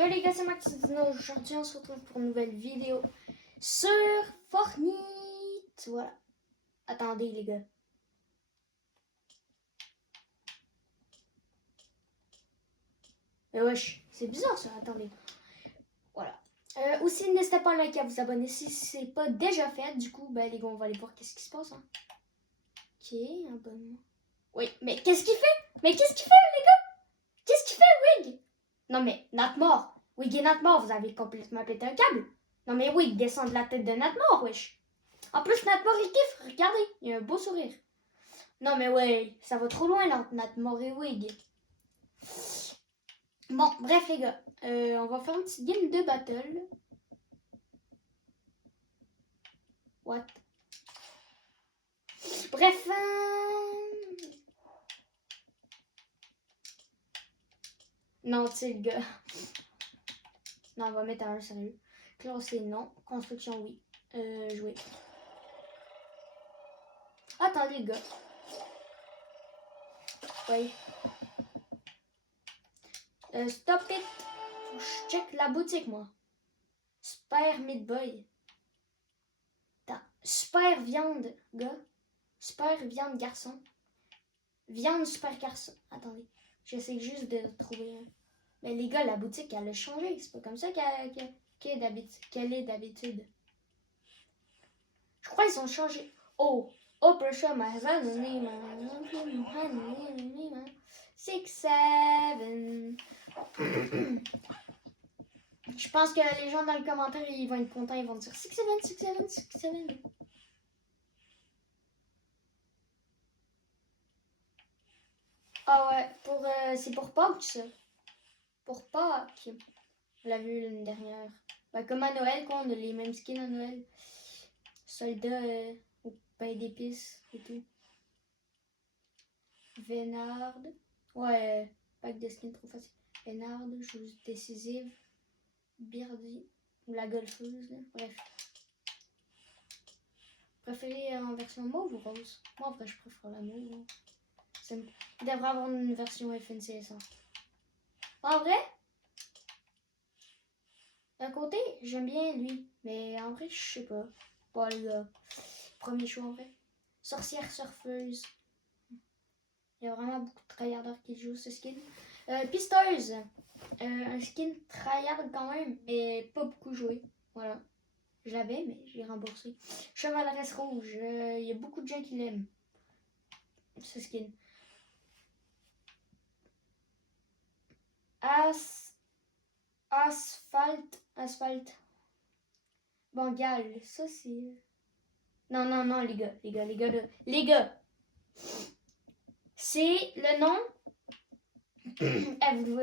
Yo les gars, c'est Max. Aujourd'hui on se retrouve pour une nouvelle vidéo sur Fortnite. Voilà. Attendez les gars. Mais wesh, c'est bizarre ça, attendez. Voilà. Aussi, n'hésitez pas à liker, à vous abonner si c'est pas déjà fait. Du coup, ben les gars, on va aller voir qu'est-ce qui se passe. Hein. Ok, abonnement. Oui, mais qu'est-ce qu'il fait? Mais qu'est-ce qu'il fait les gars? Qu'est-ce qu'il fait Wig? Non mais, Natmore. Wig et Natmore, vous avez complètement pété un câble. Non mais Wig, descend de la tête de Natmore, wesh. En plus, Natmore, il kiffe. Regardez, il a un beau sourire. Non mais ouais, ça va trop loin là, Natmore et Wig. Bon, bref les gars, on va faire une petite game de battle. What? Bref, non, tu sais le gars. Non, on va mettre un sérieux. Classé, non. Construction, oui. Jouer. Attendez les gars. Oui. Stop it. Faut que je check la boutique, moi. Super Meat Boy. Attends. Super viande, gars. Super viande garçon. Viande super garçon. Attendez. J'essaie juste de trouver un. Mais les gars, la boutique, elle a changé. C'est pas comme ça qu'elle est d'habitude. Je crois qu'ils ont changé. Oh. Oh, prochain magasin. 6, 7. Je pense que les gens dans les commentaires, ils vont être contents. Ils vont dire 6, 7, 6, 7, 6, 7. Ah ouais, c'est pour Pâques ça. Pour Pâques. On l'a vu l'année dernière. Bah, comme à Noël, quoi, on a les mêmes skins à Noël. Soldat au pain d'épices et tout. Vénard. Ouais, pack de skins trop facile. Vénard, chose décisive. Birdie. La golfeuse, là. Bref. Préférez en version mauve ou rose? Moi, en vrai, je préfère la mauve. Hein. Il devrait avoir une version FNCS. Hein. En vrai, d'un côté, j'aime bien lui. Mais en vrai, je sais pas. Bon, les gars. Premier choix en vrai. Sorcière surfeuse. Il y a vraiment beaucoup de tryharders qui jouent ce skin. Pisteuse. Un skin tryhard quand même, mais pas beaucoup joué. Voilà. Je l'avais, mais je l'ai remboursé. Chevaleresse rouge. Il y a beaucoup de gens qui l'aiment. Ce skin. Asphalte. Bengale. Ça, c'est... Non, les gars. C'est le nom.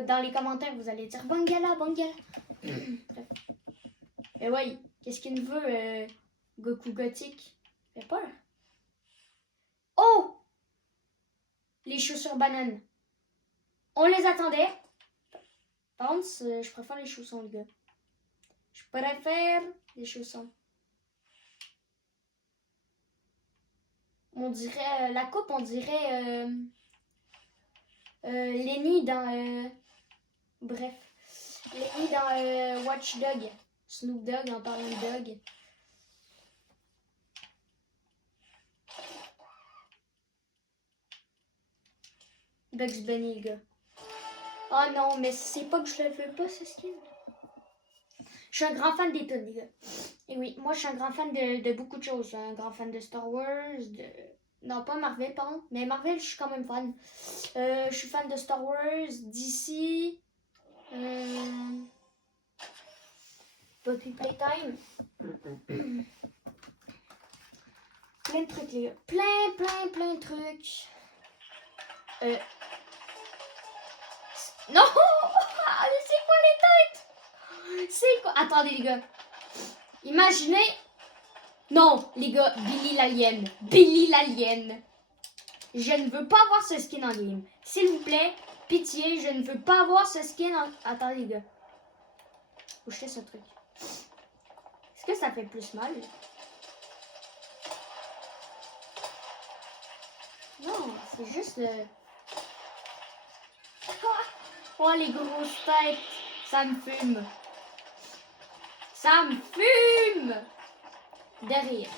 Dans les commentaires, vous allez dire Bangala. Bref. Et ouais, qu'est-ce qu'il veut, Goku Gothique? Fait peur. Oh! Les chaussures bananes. On les attendait. Par contre, je préfère les chaussons, les gars. Je préfère les chaussons. On dirait, la coupe, on dirait Lenny dans... bref. Lenny dans Watch Dog. Snoop Dogg en parlant de dog. Bugs Bunny, les gars. Oh non, mais c'est pas que je le veux pas, ce skin. Je suis un grand fan des tonnes, les gars. Et oui, moi, je suis un grand fan de beaucoup de choses. Un grand fan de Star Wars, de... Non, pas Marvel, pardon. Mais Marvel, je suis quand même fan. Je suis fan de Star Wars, DC... Poppy Playtime. Plein de trucs, les gars. Plein de trucs. Non. C'est quoi les têtes? C'est quoi? Attendez, les gars. Imaginez... Non, les gars, Billy l'alien. Je ne veux pas avoir ce skin en game. S'il vous plaît, pitié, je ne veux pas avoir ce skin en... Attendez, les gars. Faut jeter ce truc. Est-ce que ça fait plus mal? Non, c'est juste le... Oh, les grosses têtes. Ça me fume. Ça me fume de rire.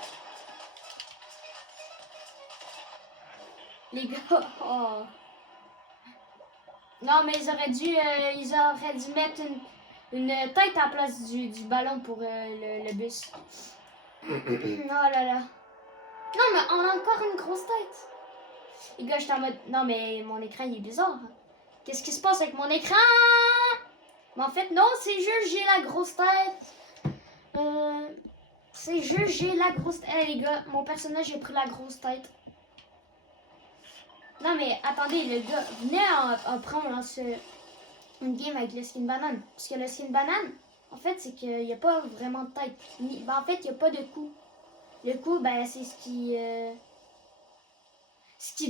Les gars, oh. Non, mais ils auraient dû mettre une tête à la place du ballon pour le bus. Oh là là. Non, mais on a encore une grosse tête. Les gars, j'étais en mode... Non, mais mon écran, il est bizarre. Qu'est-ce qui se passe avec mon écran? Mais en fait, non, c'est juste j'ai la grosse tête. C'est juste j'ai la grosse tête. Hey, les gars, mon personnage, j'ai pris la grosse tête. Non, mais attendez, les gars, venez après on lance une game avec le skin banane. Parce que le skin banane, en fait, c'est qu'il n'y a pas vraiment de tête. En fait, il n'y a pas de coup. Le coup, ben, c'est ce qui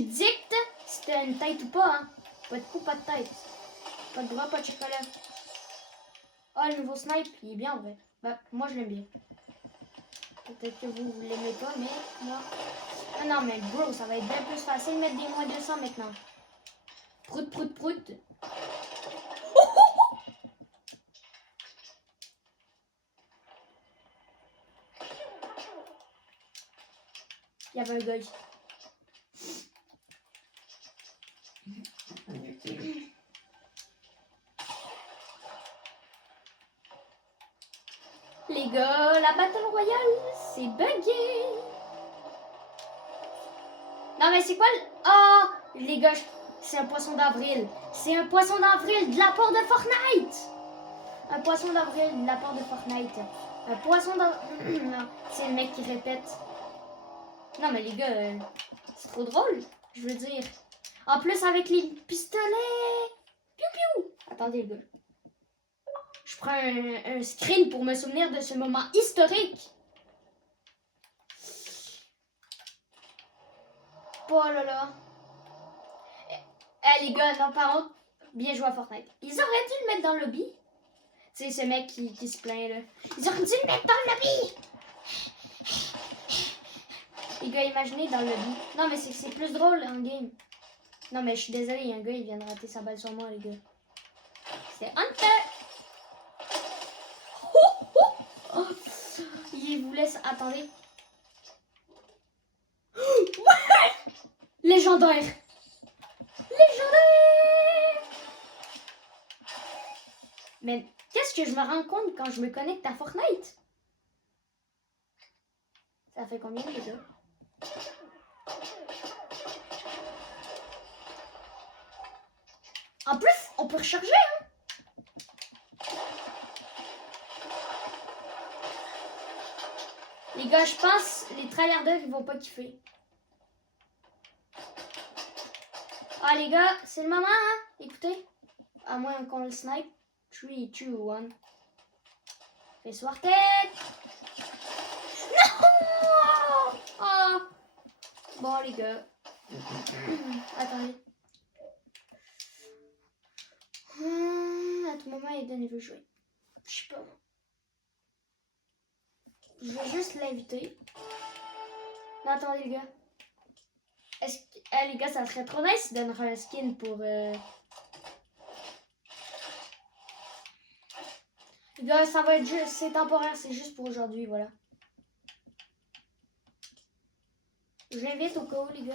dicte si t'as une tête ou pas. Hein. Pas de coup, pas de tête. Pas de bras, pas de chocolat. Ah, le nouveau snipe, il est bien en vrai. Bah, moi, je l'aime bien. Peut-être que vous ne l'aimez pas, mais moi... Ah non, mais bro, ça va être bien plus facile de mettre des moins 200 maintenant. Prout, prout, prout. Il y avait un gars ici. Les gars, la Battle Royale, c'est bugué. Non, mais c'est quoi le... Oh, les gars, c'est un poisson d'avril. C'est un poisson d'avril de la part de Fortnite. Un poisson d'avril de la part de Fortnite. Un poisson d'avril... Non, c'est le mec qui répète. Non, mais les gars, c'est trop drôle, je veux dire. En plus, avec les pistolets. Piou, piou. Attendez, les gars. Je prends un screen pour me souvenir de ce moment historique. Oh là là. Eh les gars, non, par contre, bien joué à Fortnite. Ils auraient dû le mettre dans le lobby. Tu sais, ce mec qui se plaint là. Ils auraient dû le mettre dans le lobby. Les gars, imaginez dans le lobby. Non, mais c'est plus drôle en game. Non, mais je suis désolée, il y a un gars, il vient de rater sa balle sur moi, les gars. C'est Hunter. Oh, il vous laisse... Attendez. Ouais. Légendaire. Légendaire. Mais qu'est-ce que je me rends compte quand je me connecte à Fortnite? Ça fait combien, les gars? En plus, on peut recharger, hein? Les gars, je pense les tryharders, ils vont pas kiffer. Ah, les gars, c'est le moment, hein? Écoutez. À moins qu'on le snipe. 3, 2, 1. Fais soir tête. Non! Oh! Bon, les gars. Attendez. À tout moment, Eden, il veut jouer. Je sais pas. Je vais juste l'inviter. Non, attendez, les gars. Est-ce que... les gars, ça serait trop nice de donner un skin pour... Les gars, ça va être juste... C'est temporaire, c'est juste pour aujourd'hui, voilà. Je l'invite au cas où, les gars.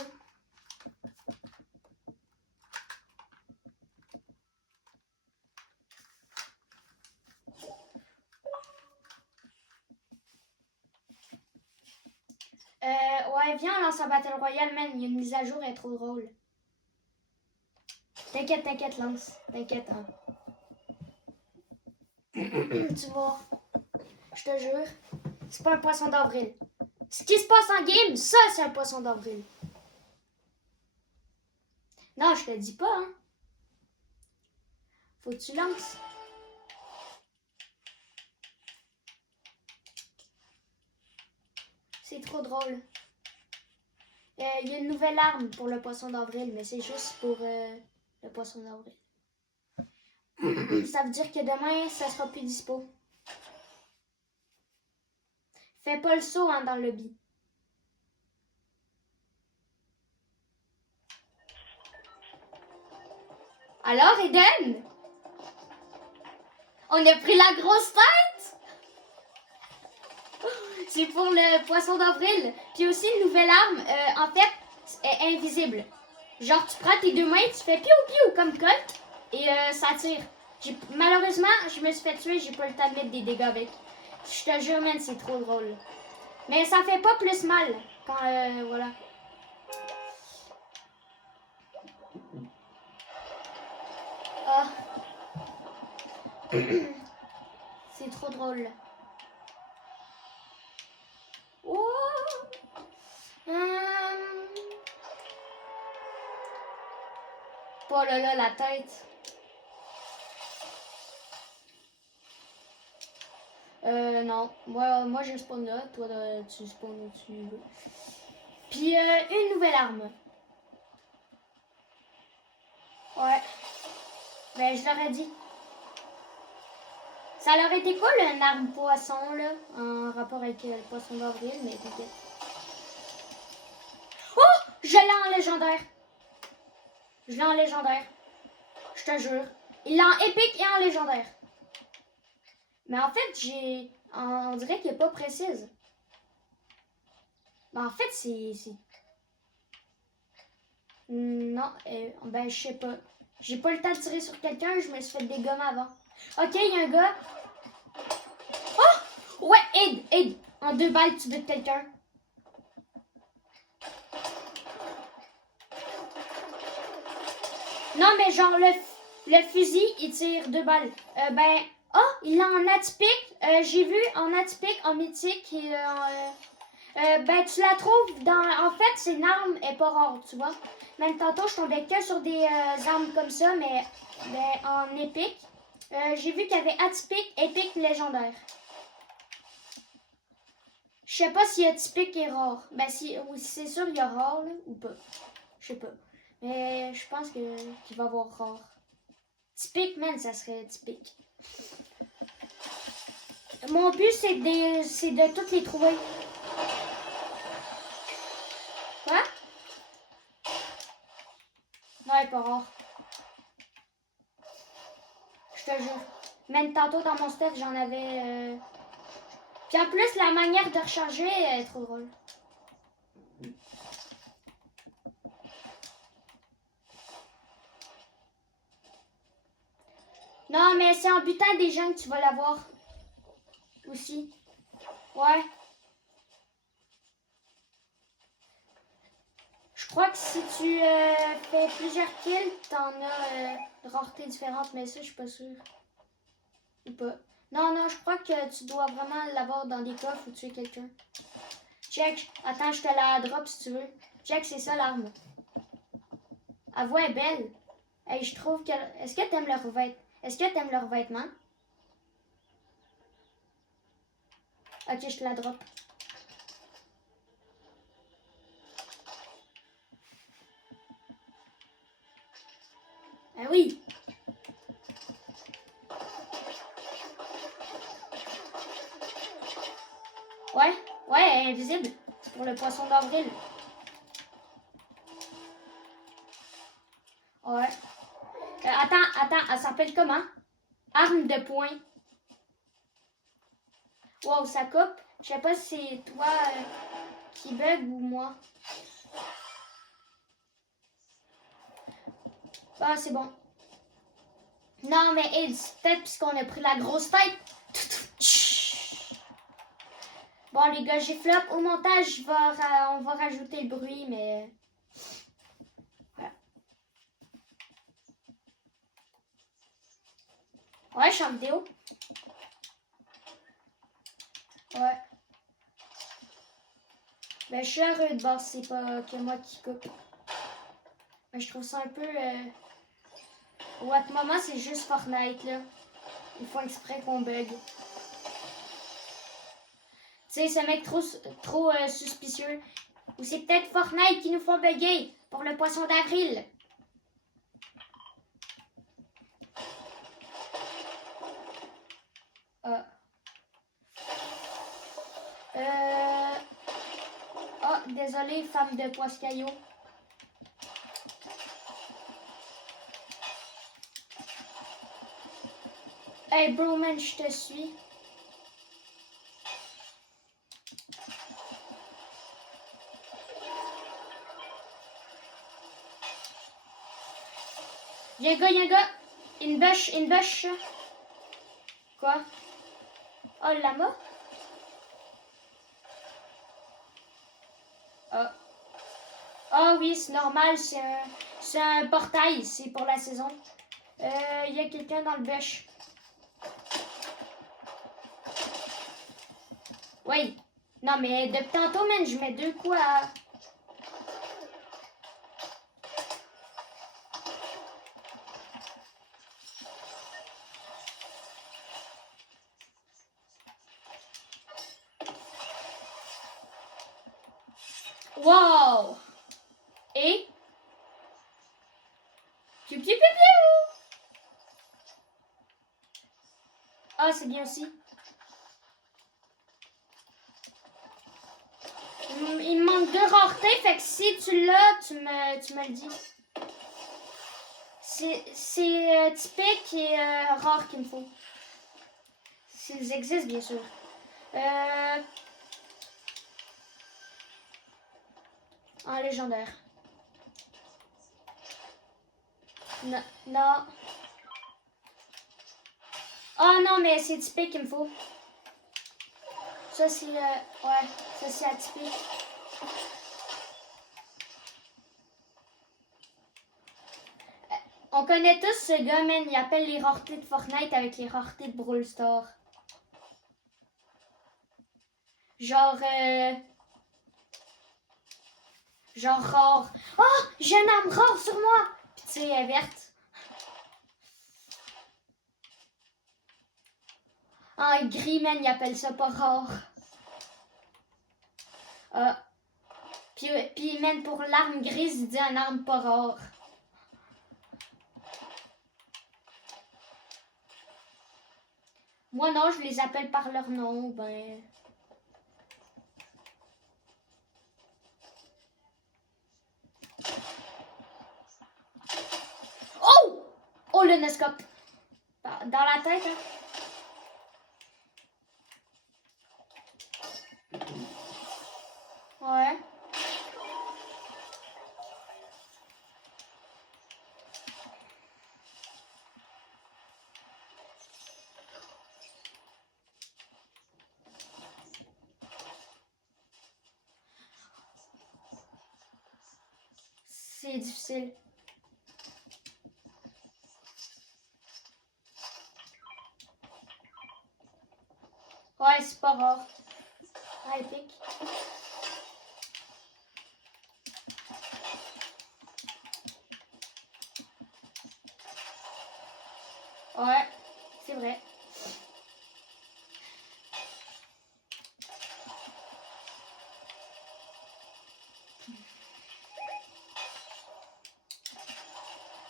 Ouais, viens, on lance un Battle Royale, man. Il y a une mise à jour, elle est trop drôle. T'inquiète, t'inquiète, Lance. T'inquiète, hein. Tu vois, je te jure, c'est pas un poisson d'avril. Ce qui se passe en game, ça, c'est un poisson d'avril. Non, je te dis pas, hein. Faut que tu lances. C'est trop drôle. Il y a une nouvelle arme pour le poisson d'avril, mais c'est juste pour le poisson d'avril. Ça veut dire que demain, ça sera plus dispo. Fais pas le saut hein, dans le lobby. Alors, Eden? On a pris la grosse tête! C'est pour le poisson d'avril. Puis aussi, une nouvelle arme, en fait, est invisible. Genre, tu prends tes deux mains, tu fais piou-piou comme Colt, et ça tire. Malheureusement, je me suis fait tuer, j'ai pas le temps de mettre des dégâts avec. Je te jure, man, c'est trop drôle. Mais ça fait pas plus mal quand, voilà. Ah. C'est trop drôle. Oh. Oh là là, la tête. Non. Moi je spawn là. Toi, tu spawns où tu veux. Puis, une nouvelle arme. Ouais. Ben, je l'aurais dit. Ça aurait été cool, une arme poisson, là, en rapport avec le poisson d'avril, mais t'inquiète. Oh! Je l'ai en légendaire. Je l'ai en légendaire. Je te jure. Il l'a en épique et en légendaire. Mais en fait, on dirait qu'il n'est pas précise. Mais en fait, c'est... Non, ben je sais pas. J'ai pas le temps de tirer sur quelqu'un, je me suis fait dégommer avant. Ok, il y a un gars. Oh! Ouais, aide. En 2 balles, tu butes quelqu'un. Non, mais genre, le fusil, il tire 2 balles. Ben, il l'a en atypique. J'ai vu en atypique, en mythique et ben, tu la trouves dans... En fait, c'est une arme, elle est pas rare, tu vois. Même tantôt, je tombais que sur des armes comme ça, mais ben, en épique. J'ai vu qu'il y avait atypique, épique, légendaire. Je sais pas si atypique est rare. Ben, si c'est sûr il y a rare, là, ou pas. Je sais pas. Mais je pense qu'il va y avoir rare. Typique, man, ça serait typique. Mon but, c'est de toutes les trouver. Quoi? Non, elle est pas rare. Je te jure. Même tantôt dans mon stuff, j'en avais... Puis en plus, la manière de recharger est trop drôle. Non, mais c'est en butant des gens que tu vas l'avoir. Aussi. Ouais. Je crois que si tu fais plusieurs kills, t'en as de raretés différentes, mais ça, je suis pas sûre. Ou pas. Non, je crois que tu dois vraiment l'avoir dans des coffres ou tuer quelqu'un. Check. Attends, je te la drop si tu veux. Check, c'est ça l'arme. La voix est belle. Hey, je trouve que... Est-ce que t'aimes leur vêtement? Est-ce que t'aimes leurs vêtements? Ok, je te la drop. Ah oui! Ouais, elle est invisible. C'est pour le poisson d'avril. Ouais. Attends, elle s'appelle comment? Arme de poing. Wow, ça coupe. Je sais pas si c'est toi qui bug ou moi. Ah, c'est bon. Non, mais Ed, c'est peut-être puisqu'on a pris la grosse tête. Bon, les gars, j'ai flop. Au montage, on va rajouter le bruit, mais... Voilà. Ouais, je suis en vidéo. Ouais. Ben, je suis heureux de voir, c'est pas que moi qui coupe. Mais je trouve ça un peu... Ou à ce moment, c'est juste Fortnite, là. Ils font exprès qu'on bug. Tu sais, ce mec trop suspicieux. Ou c'est peut-être Fortnite qui nous font bugger pour le poisson d'avril. Oh, désolé, femme de Poiscaillot. Hey, bro, man, je te suis. Y'a un gars. Une bêche. Quoi? Oh, lama? Oh. Ah oui, c'est normal, c'est un portail, c'est pour la saison. Il y a quelqu'un dans le bêche. Oui. Non, mais depuis tantôt, man, je mets 2 coups à... Wow! Et? Piu, piu, piu, piu! Ah, c'est bien aussi. Il me manque 2 raretés, fait que si tu l'as, tu me le dis. C'est typique et rare qu'il me faut. S'ils existent, bien sûr. En légendaire. Non, non. Oh non, mais c'est typique qu'il me faut. Ça, c'est... ouais, ça, c'est atypique. On connaît tous ce gars, man. Il appelle les raretés de Fortnite avec les raretés de Brawl Stars. Genre... genre rare. Oh! J'ai une arme rare sur moi! Puis tu sais, elle est verte. Ah, gris, man, il appelle ça pas rare. Puis, man, pour l'arme grise, il dit une arme pas rare. Moi, non, je les appelle par leur nom, ben... Oh! Oh, le Nescope! Dans la tête, hein? Ouais. C'est difficile. Ouais, c'est pas rare. Ah, épique. Ouais, c'est vrai.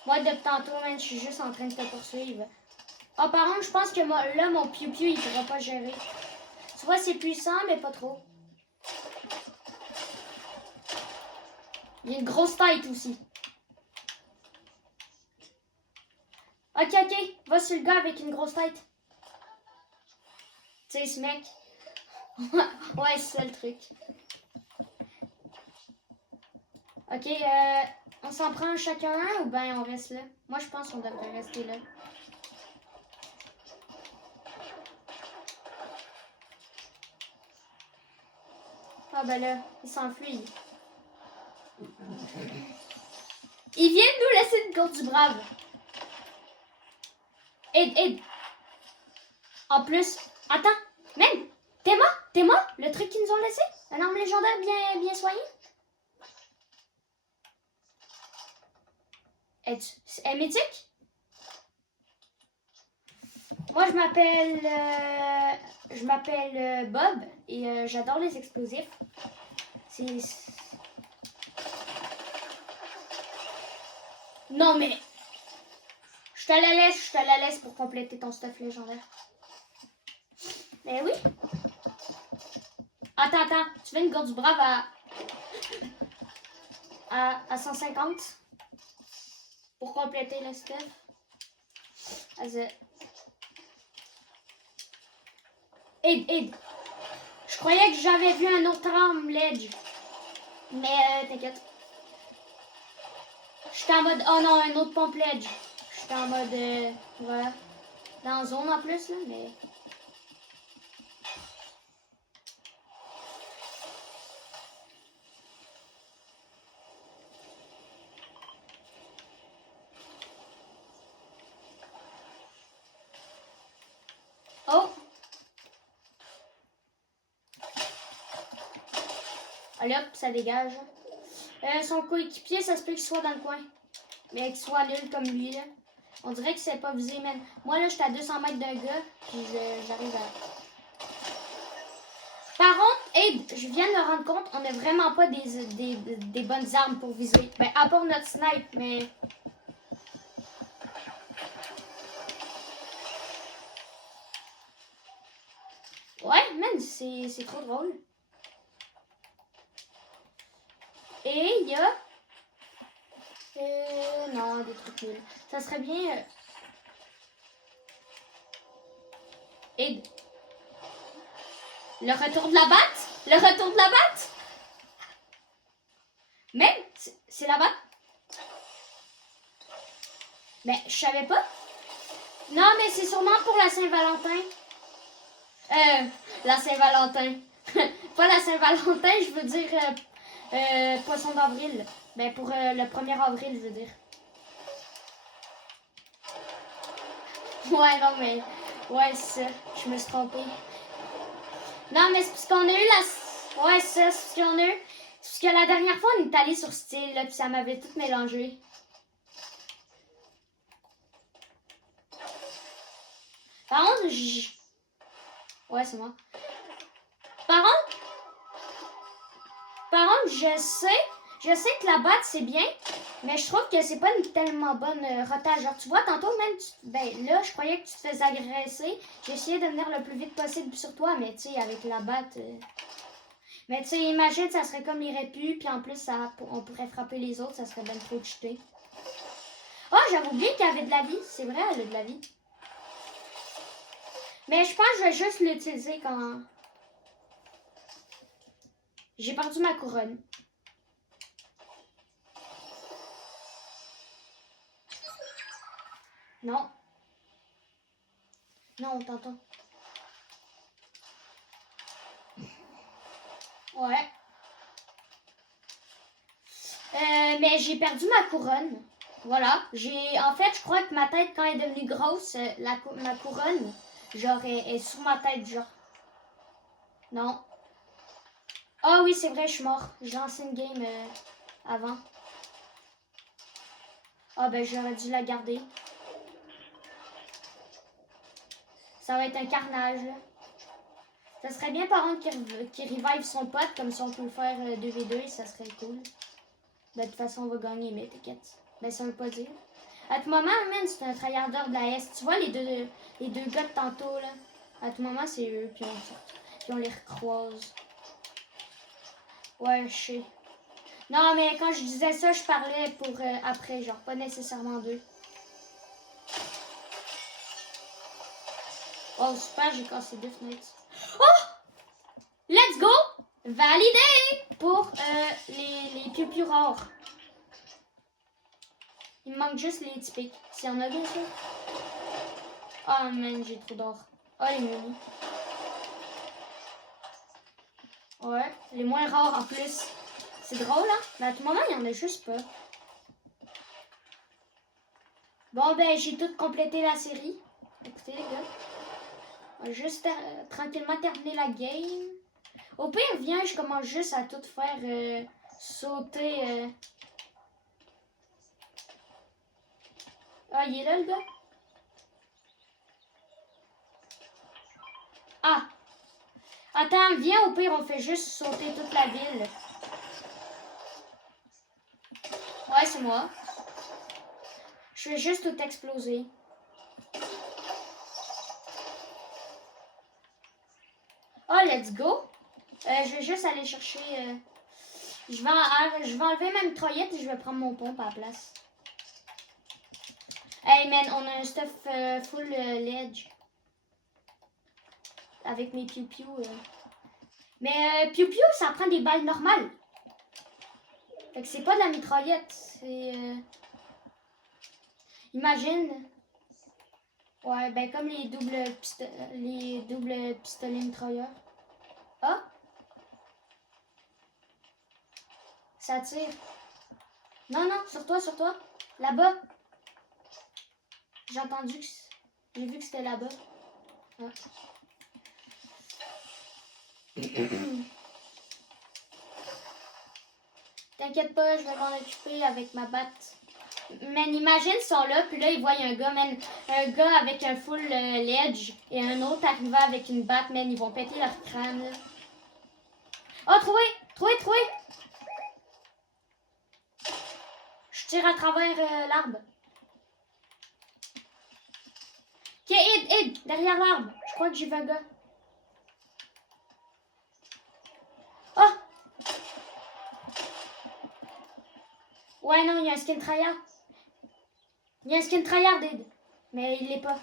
Moi, depuis tantôt, man, je suis juste en train de te poursuivre. Ah, par contre, je pense que là, mon piou-piou, il pourra pas gérer. Tu vois, c'est puissant, mais pas trop. Il y a une grosse tête aussi. Ok, va sur le gars avec une grosse tête. Tu sais, ce mec. Ouais, c'est ça le truc. Ok, on s'en prend chacun un ou bien on reste là? Moi, je pense qu'on devrait rester là. Ah ben là, il s'enfuit. Ils viennent nous laisser une cour du brave. Aide. En plus, attends, même, t'es mort, le truc qu'ils nous ont laissé? Un arme légendaire bien soigné? Est mythique? Moi, je m'appelle Bob et j'adore les explosifs. Non, mais... Je te la laisse pour compléter ton stuff légendaire. Mais oui. Attends. Tu veux une gourde du brave à 150 pour compléter le stuff? Vas-y. Aide. Je croyais que j'avais vu un autre arme ledge. Mais t'inquiète. J'étais en mode... Oh non, un autre pompe ledge. J'étais en mode... voilà. Dans la zone en plus, là, mais... Oh! Allez hop, ça dégage. Son coéquipier, ça se peut qu'il soit dans le coin. Mais qu'il soit nul comme lui, là. On dirait que c'est pas visé, man. Moi, là, j'étais à 200 mètres d'un gars, puis j'arrive à... Par contre, hey, je viens de me rendre compte, on n'a vraiment pas des bonnes armes pour viser. Ben, à part notre snipe, mais... Ouais, man, c'est trop drôle. Et il y a... non, des trucs nuls. Ça serait bien... Et... Le retour de la batte? Le retour de la batte? Même, c'est la batte? Mais je savais pas. Non, mais c'est sûrement pour la Saint-Valentin. La Saint-Valentin. Pas la Saint-Valentin, je veux dire poisson d'avril. Ben pour le 1er avril, je veux dire. Ouais, non, mais... Ouais, c'est ça. Je me suis trompée. Non, mais c'est parce qu'on a eu la... Ouais, c'est ça. C'est parce qu'on a eu... C'est parce que la dernière fois, on est allé sur style, là, puis ça m'avait tout mélangé. Par contre, ouais, c'est moi. Par contre, je sais que la batte, c'est bien, mais je trouve que c'est pas une tellement bonne rotage. Genre, tu vois, tantôt, même, ben là, je croyais que tu te faisais agresser. J'ai essayé de venir le plus vite possible sur toi, mais tu sais, avec la batte... Mais tu sais, imagine, ça serait comme il aurait pu, puis en plus, on pourrait frapper les autres, ça serait bien trop cheaté. Oh, j'avais oublié qu'elle avait de la vie. C'est vrai, elle a de la vie. Mais je pense que je vais juste l'utiliser quand... J'ai perdu ma couronne. Non. Non, t'entends. Ouais. Mais j'ai perdu ma couronne. Voilà. En fait, je crois que ma tête, quand elle est devenue grosse, ma couronne, genre, est sous ma tête, genre. Non. Ah oui, c'est vrai, je suis mort. J'ai lancé une game avant. Ah ben, j'aurais dû la garder. Ça va être un carnage, là. Ça serait bien, par contre, qu'il revive son pote, comme si on peut le faire 2v2, et ça serait cool. Ben, de toute façon, on va gagner, mais t'inquiète. Ben, ça veut pas dire. À tout moment, man, c'est un tryharder de la S. Tu vois, les deux gars de tantôt, là. À tout moment, c'est eux, puis on les recroise. Ouais, je sais. Non, mais quand je disais ça, je parlais pour après, genre, pas nécessairement d'eux. Oh, super, j'ai cassé 2 fenêtres. Oh! Let's go! Validé! Pour les plus rares. Il me manque juste les typiques. S'il y en a bien sûr. Oh man, j'ai trop d'or. Oh, les munis. Ouais, les moins rares en plus. C'est drôle, hein? Mais à tout moment, il n'y en a juste pas. Bon, ben, j'ai tout complété la série. Écoutez, les gars. On va juste tranquillement terminer la game. Au pire, viens, je commence juste à tout faire sauter. Ah, il est là, le gars? Ah! Attends, viens, au pire, on fait juste sauter toute la ville. Ouais, c'est moi. Je vais juste tout exploser. Oh, let's go! Je vais juste aller chercher... je vais enlever ma mitraillette et je vais prendre mon pompe à la place. Hey man, on a un stuff full ledge. avec mes piou-piou. Mais piou-piou, ça prend des balles normales. Fait que c'est pas de la mitraillette. C'est... Imagine... Ouais, ben comme les doubles pistolets mitrailleurs. Ah! Ça tire. Non, non, sur toi, sur toi. Là-bas. J'ai entendu que... J'ai vu que c'était là-bas. Ah. T'inquiète pas, je vais m'en occuper avec ma batte. Man, imagine, ils sont là, puis là, ils voient un gars, man, un gars avec un full ledge et un autre arrivant avec une batte, man, ils vont péter leur crâne, là. Oh, trouvé! Trouvé, trouvé! Je tire à travers l'arbre. Ok, Id, derrière l'arbre. Je crois que j'ai vu un gars. Oh! Ouais, non, il y a un skin tryhard. Il y a un skin tryhard, Id. Mais il l'est pas.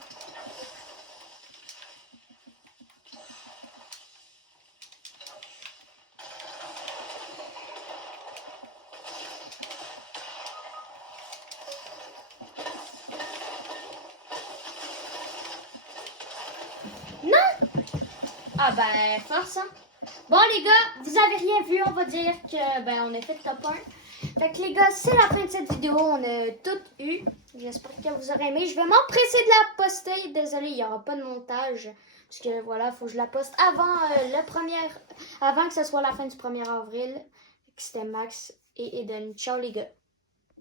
Non! Ah ben, force, hein. Bon, les gars, vous avez rien vu, on va dire que, ben, on a fait top 1. Fait que les gars, c'est la fin de cette vidéo, on a tout eu. J'espère que vous aurez aimé. Je vais m'empresser de la poster. Désolée, il n'y aura pas de montage. Parce que voilà, il faut que je la poste avant avant que ce soit la fin du 1er avril. C'était Max et Eden. Ciao les gars.